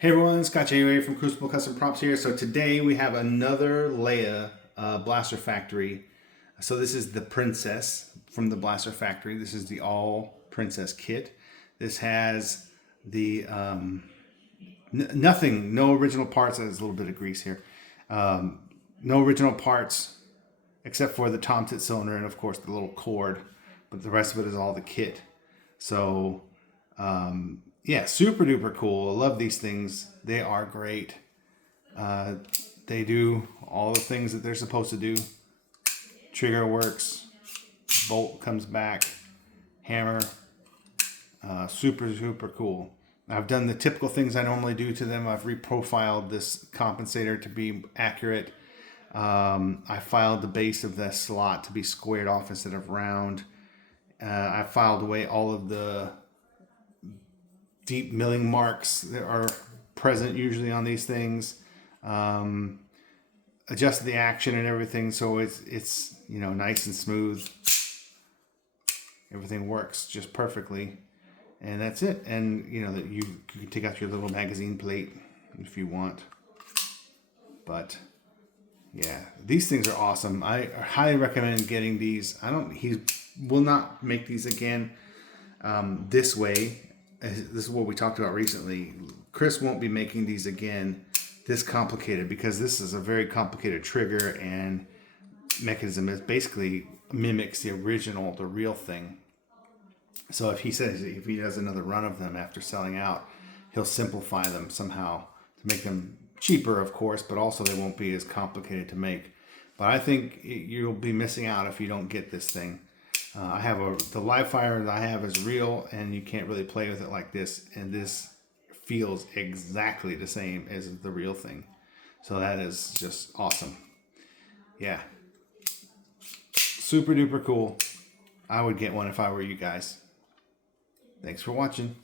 Hey everyone, Scott January from Crucible Custom Props here. So today we have another Leia Blaster Factory. So this is the Princess from the Blaster Factory. This is the all Princess kit. This has the nothing, no original parts. There's a little bit of grease here. No original parts except for the tom tit cylinder and of course the little cord. But the rest of it is all the kit. So yeah, super duper cool. I love these things. They are great. They do all the things that they're supposed to do. Trigger works. Bolt comes back. Hammer. Super, super cool. I've done the typical things I normally do to them. I've reprofiled this compensator to be accurate. I filed the base of the slot to be squared off instead of round. I filed away all of the deep milling marks that are present usually on these things. Adjusted the action and everything so it's nice and smooth. Everything works just perfectly, and that's it. And that you can take out your little magazine plate if you want. But yeah, these things are awesome. I highly recommend getting these. He will not make these again this way. This is what we talked about recently. Chris won't be making these again this complicated because this is a very complicated trigger and mechanism. It basically mimics the original, the real thing. So if he does another run of them after selling out, he'll simplify them somehow to make them cheaper, of course, but also they won't be as complicated to make. But I think you'll be missing out if you don't get this thing. The live fire that I have is real, and you can't really play with it like this. And this feels exactly the same as the real thing. So that is just awesome. Yeah. Super duper cool. I would get one if I were you guys. Thanks for watching.